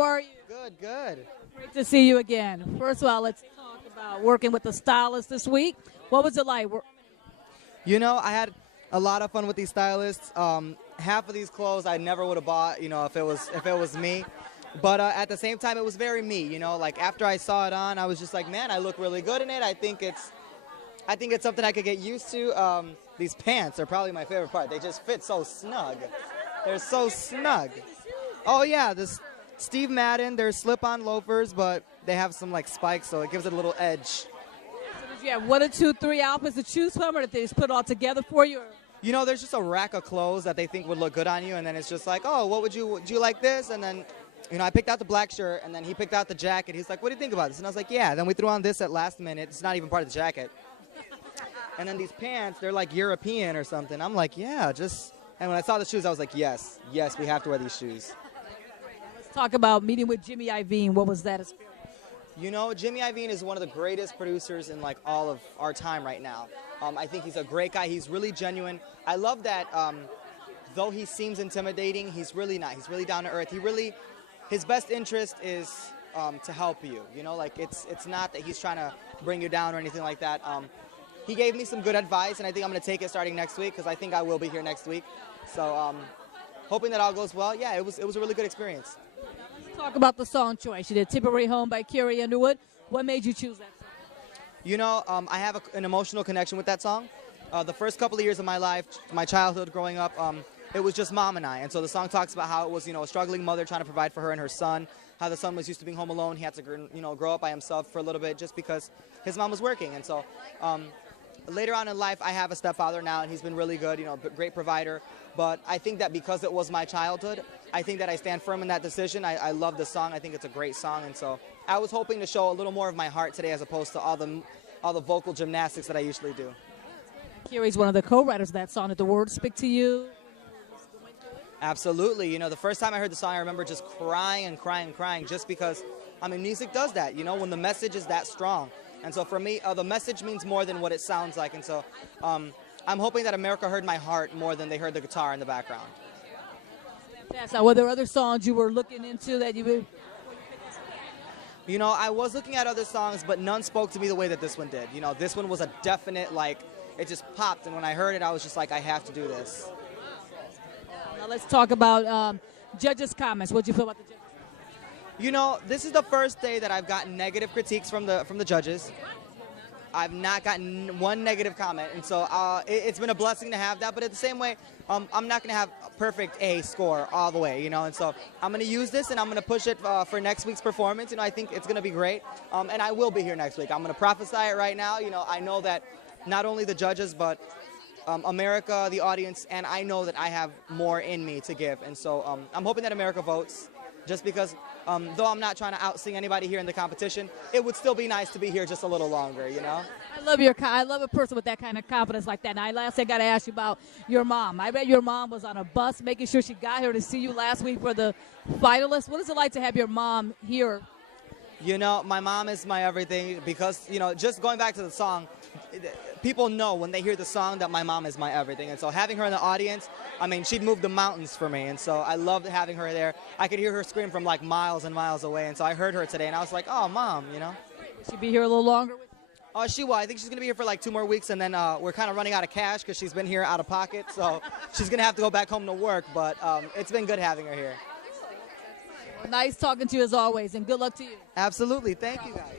How are you? Good, good. Great to see you again. First of all, let's talk about working with the stylist this week. What was it like? You know, I had a lot of fun with these stylists. Half of these clothes I never would have bought, you know, if it was me. But at the same time, it was very me. You know, like after I saw it on, I was just like, man, I look really good in it. I think it's something I could get used to. These pants are probably my favorite part. They just fit so snug. They're so snug. Oh yeah, this Steve Madden. They're slip-on loafers, but they have some like spikes, so it gives it a little edge. So did you have one or two, three outfits to choose from, or did they just put it all together for you? Or? You know, there's just a rack of clothes that they think would look good on you, and then it's just like, oh, would you like this? And then, you know, I picked out the black shirt, and then he picked out the jacket. He's like, what do you think about this? And I was like, yeah. Then we threw on this at last minute. It's not even part of the jacket. And then these pants, they're like European or something. I'm like, yeah, just. And when I saw the shoes, I was like, yes, we have to wear these shoes. Let's talk about meeting with Jimmy Iovine. What was that experience? You know, Jimmy Iovine is one of the greatest producers in like all of our time right now. I think he's a great guy. He's really genuine. I love that though he seems intimidating, he's really not. He's really down to earth. His best interest is to help you. You know, like it's not that he's trying to bring you down or anything like that. He gave me some good advice, and I think I'm going to take it starting next week because I think I will be here next week. So hoping that all goes well. Yeah, it was a really good experience. Let's talk about the song choice. You did Tipperary Home by Carrie Underwood. What made you choose that song? You know, I have an emotional connection with that song. The first couple of years of my life, my childhood growing up, it was just mom and I. And so the song talks about how it was, you know, a struggling mother trying to provide for her and her son, how the son was used to being home alone. He had to, you know, grow up by himself for a little bit just because his mom was working. And so later on in life, I have a stepfather now, and he's been really good, you know, great provider. But I think that because it was my childhood, I think that I stand firm in that decision. I love the song. I think it's a great song. And so I was hoping to show a little more of my heart today as opposed to all the vocal gymnastics that I usually do. Carrie's one of the co-writers of that song. Did the words speak to you? Absolutely. You know, the first time I heard the song, I remember just crying just because, I mean, music does that, you know, when the message is that strong. And so for me, the message means more than what it sounds like. And so I'm hoping that America heard my heart more than they heard the guitar in the background. Now, were there other songs you were looking into that you would? You know, I was looking at other songs, but none spoke to me the way that this one did. You know, this one was a definite, like, it just popped. And when I heard it, I was just like, I have to do this. Now let's talk about judges' comments. What did you feel about the judges' comments? You know, this is the first day that I've gotten negative critiques from the judges. I've not gotten one negative comment, and so it's been a blessing to have that. But at the same way, I'm not going to have a perfect A score all the way, you know. And so I'm going to use this, and I'm going to push it for next week's performance. You know, I think it's going to be great, and I will be here next week. I'm going to prophesy it right now. You know, I know that not only the judges, but America, the audience, and I know that I have more in me to give. And so I'm hoping that America votes. Just because, though I'm not trying to out-sing anybody here in the competition, it would still be nice to be here just a little longer, you know? I love a person with that kind of confidence like that. Now, last I got to ask you about your mom. I bet your mom was on a bus making sure she got here to see you last week for the finalists. What is it like to have your mom here? You know, my mom is my everything because, you know, just going back to the song, people know when they hear the song that my mom is my everything. And so having her in the audience, I mean, she'd move the mountains for me. And so I loved having her there. I could hear her scream from like miles and miles away. And so I heard her today, and I was like, oh, Mom, you know. Will she be here a little longer with you? She will. I think she's going to be here for like 2 more weeks, and then we're kind of running out of cash because she's been here out of pocket. So she's going to have to go back home to work. But it's been good having her here. Well, nice talking to you as always, and good luck to you. Absolutely. Thank you, guys.